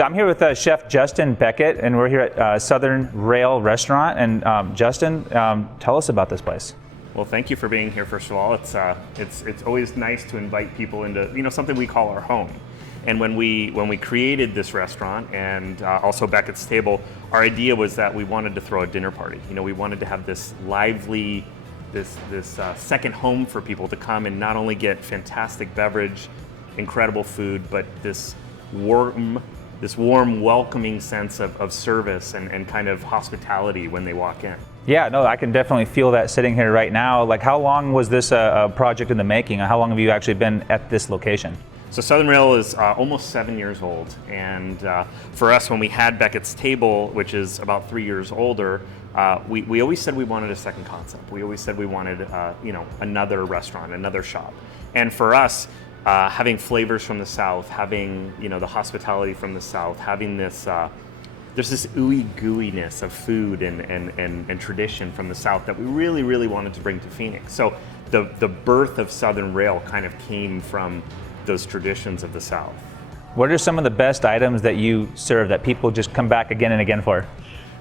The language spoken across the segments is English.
So I'm here with Chef Justin Beckett, and we're here at Southern Rail Restaurant. And Justin, tell us about this place. Well, thank you for being here. First of all, it's always nice to invite people into something we call our home. And when we created this restaurant and also Beckett's Table, our idea was that we wanted to throw a dinner party. We wanted to have this lively, this second home for people to come and not only get fantastic beverage, incredible food, but this warm, welcoming sense of service and kind of hospitality when they walk in. Yeah, no, I can definitely feel that sitting here right now. Like, how long was this a project in the making? How long have you actually been at this location? So Southern Rail is almost 7 years old, and for us, when we had Beckett's Table, which is about 3 years older, we always said we wanted a second concept. We always said we wanted another restaurant, another shop. And for us, having flavors from the South, having the hospitality from the South, having this there's this ooey gooiness of food and tradition from the South that we really, really wanted to bring to Phoenix. So the birth of Southern Rail kind of came from those traditions of the South. What are some of the best items that you serve that people just come back again and again for?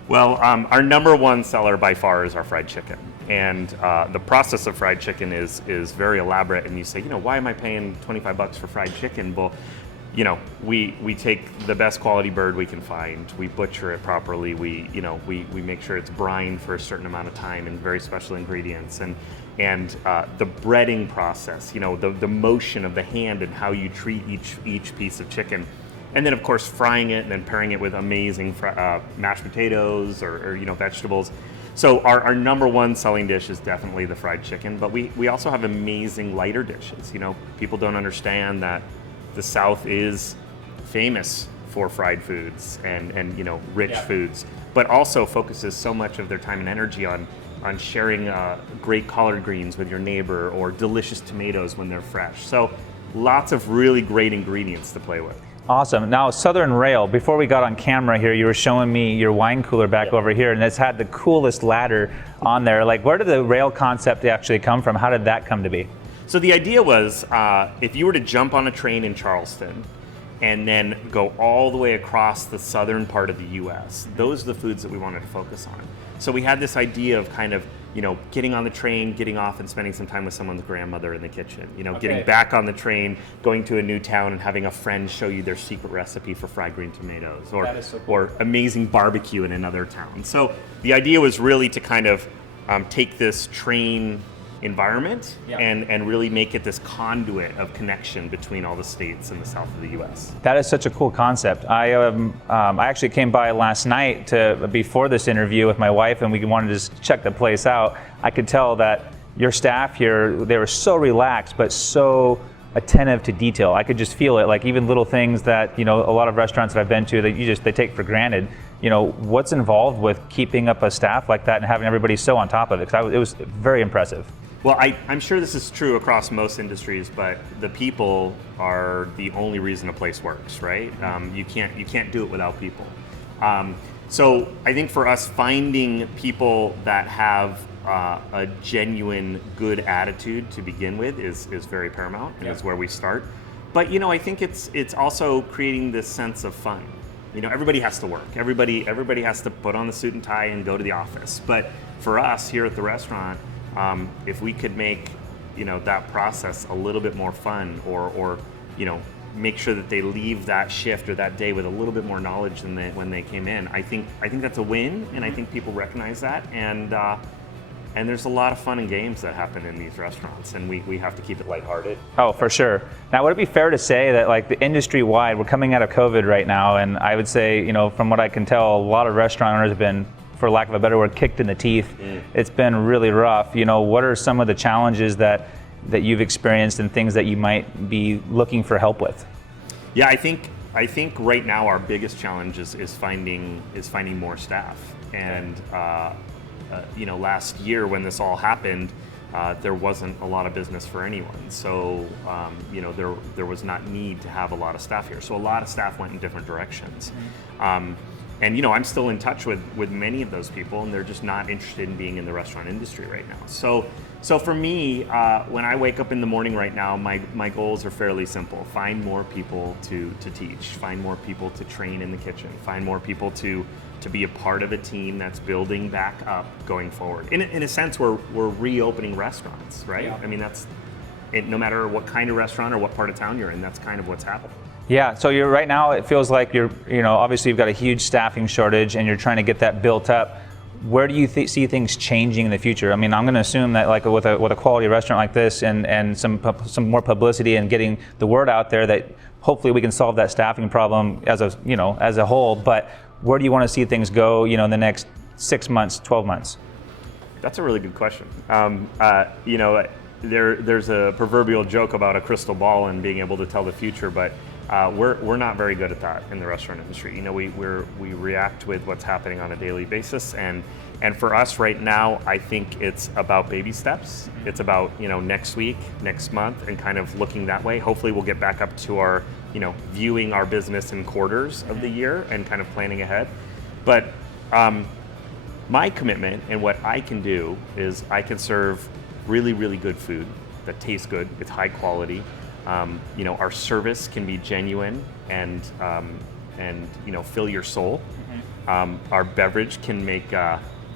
Well, our number one seller by far is our fried chicken. And the process of fried chicken is very elaborate. And you say, why am I paying $25 for fried chicken? Well, we take the best quality bird we can find. We butcher it properly. We make sure it's brined for a certain amount of time and very special ingredients. And the breading process, the motion of the hand and how you treat each piece of chicken. And then, of course, frying it and then pairing it with amazing mashed potatoes or vegetables. So our number one selling dish is definitely the fried chicken, but we also have amazing lighter dishes. People don't understand that the South is famous for fried foods and rich foods, but also focuses so much of their time and energy on sharing great collard greens with your neighbor or delicious tomatoes when they're fresh. So lots of really great ingredients to play with. Awesome. Now, Southern Rail, before we got on camera here, you were showing me your wine cooler back over here, and it's had the coolest ladder on there. Like, where did the rail concept actually come from? How did that come to be? So the idea was, if you were to jump on a train in Charleston and then go all the way across the southern part of the U.S., those are the foods that we wanted to focus on. So we had this idea of kind of, getting on the train, getting off and spending some time with someone's grandmother in the kitchen, getting back on the train, going to a new town and having a friend show you their secret recipe for fried green tomatoes or amazing barbecue in another town. So the idea was really to kind of take this train environment and really make it this conduit of connection between all the states in the south of the U.S. That is such a cool concept. I actually came by last night before this interview with my wife, and we wanted to just check the place out. I could tell that your staff here, they were so relaxed but so attentive to detail. I could just feel it, like even little things that a lot of restaurants that I've been to that they take for granted. What's involved with keeping up a staff like that and having everybody so on top of it? Because it was very impressive. Well, I'm sure this is true across most industries, but the people are the only reason a place works, right? You can't do it without people. So I think for us, finding people that have a genuine good attitude to begin with is very paramount, and is where we start. But I think it's also creating this sense of fun. Everybody has to work. Everybody has to put on the suit and tie and go to the office. But for us here at the restaurant, if we could make that process a little bit more fun, or make sure that they leave that shift or that day with a little bit more knowledge than when they came in, I think that's a win, and I think people recognize that, and there's a lot of fun and games that happen in these restaurants, and we have to keep it lighthearted. Oh, for sure. Now, would it be fair to say that like the industry-wide, we're coming out of COVID right now, and I would say, from what I can tell, a lot of restaurant owners have been, for lack of a better word, kicked in the teeth. It's been really rough. What are some of the challenges that you've experienced and things that you might be looking for help with? Yeah, I think right now our biggest challenge is finding more staff. And last year when this all happened, there wasn't a lot of business for anyone. So there was not need to have a lot of staff here. So a lot of staff went in different directions. And you know, I'm still in touch with many of those people, and they're just not interested in being in the restaurant industry right now. So for me, when I wake up in the morning right now, my goals are fairly simple. Find more people to teach, find more people to train in the kitchen, find more people to be a part of a team that's building back up going forward. In a sense, we're reopening restaurants, right? Yeah. I mean, that's it, no matter what kind of restaurant or what part of town you're in, that's kind of what's happening. Yeah, so you're right now, it feels like obviously you've got a huge staffing shortage and you're trying to get that built up. Where do you see things changing in the future? I mean, I'm going to assume that like with a quality restaurant like this and some more publicity and getting the word out there, that hopefully we can solve that staffing problem as a whole. But where do you want to see things go, in the next 6 months, 12 months? That's a really good question. There's a proverbial joke about a crystal ball and being able to tell the future, but we're not very good at that in the restaurant industry. We react with what's happening on a daily basis, and for us right now, I think it's about baby steps. It's about next week, next month, and kind of looking that way. Hopefully, we'll get back up to our viewing our business in quarters of the year and kind of planning ahead. But my commitment and what I can do is I can serve really, really good food that tastes good. It's high quality. Our service can be genuine and fill your soul. Mm-hmm. Our beverage can make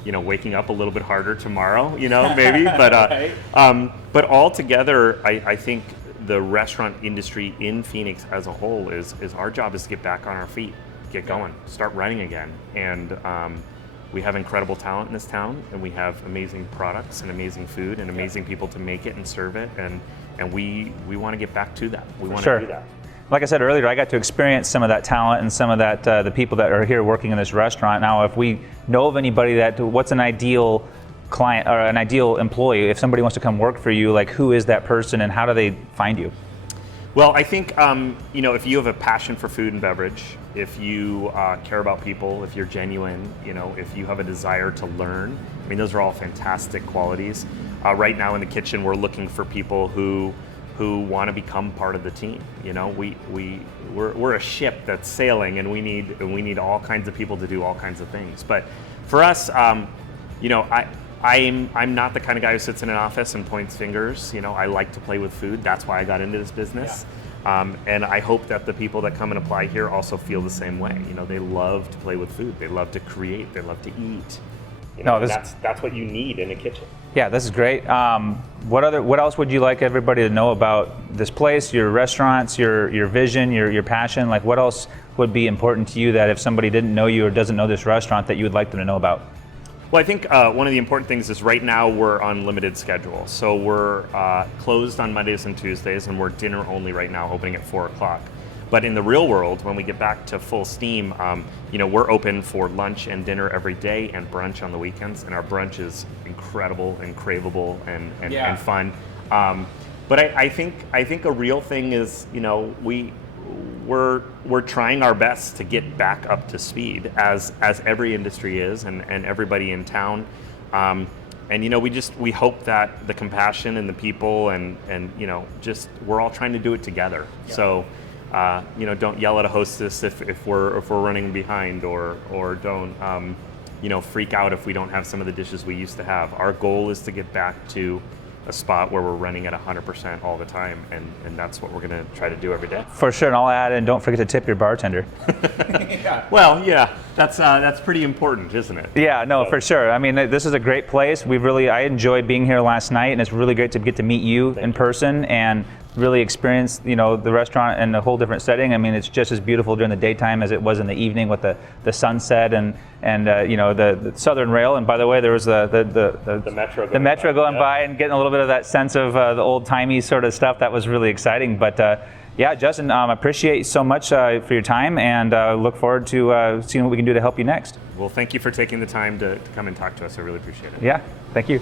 waking up a little bit harder tomorrow, maybe. But altogether, I think the restaurant industry in Phoenix as a whole is our job is to get back on our feet, get going, start running again, and we have incredible talent in this town, and we have amazing products and amazing food and amazing people to make it and serve it, and we want to get back to that. We want to do that. Like I said earlier, I got to experience some of that talent and some of that the people that are here working in this restaurant. Now, if we know of anybody what's an ideal client or an ideal employee, if somebody wants to come work for you, like who is that person and how do they find you? Well, I think, if you have a passion for food and beverage, if you care about people, if you're genuine, if you have a desire to learn, I mean, those are all fantastic qualities. Right now in the kitchen, we're looking for people who want to become part of the team. We're a ship that's sailing, and we need all kinds of people to do all kinds of things. But for us, I'm not the kind of guy who sits in an office and points fingers. I like to play with food. That's why I got into this business. Yeah. And I hope that the people that come and apply here also feel the same way. They love to play with food. They love to create. They love to eat. That's what you need in a kitchen. Yeah, this is great. What else would you like everybody to know about this place, your restaurants, your vision, your passion? Like, what else would be important to you that if somebody didn't know you or doesn't know this restaurant that you would like them to know about? Well, I think one of the important things is right now we're on limited schedule. So we're closed on Mondays and Tuesdays, and we're dinner only right now, opening at 4 o'clock. But in the real world, when we get back to full steam, we're open for lunch and dinner every day and brunch on the weekends. And our brunch is incredible and craveable and fun. But I think a real thing is, we're trying our best to get back up to speed as every industry is and everybody in town. We hope that the compassion and the people and we're all trying to do it together. Yeah. So don't yell at a hostess if we're running behind or don't freak out if we don't have some of the dishes we used to have. Our goal is to get back to a spot where we're running at 100% all the time, and that's what we're going to try to do every day. For sure, and I'll add, and don't forget to tip your bartender. Yeah. Well, yeah, that's pretty important, isn't it? Yeah, no, for sure. I mean, this is a great place. I enjoyed being here last night, and it's really great to get to meet you in person and really experience, the restaurant in a whole different setting. I mean, it's just as beautiful during the daytime as it was in the evening with the sunset and the Southern Rail. And by the way, there was the metro going by and getting a little bit of that sense of the old timey sort of stuff. That was really exciting. But yeah, Justin, I appreciate you so much for your time, and look forward to seeing what we can do to help you next. Well, thank you for taking the time to come and talk to us. I really appreciate it. Yeah, thank you.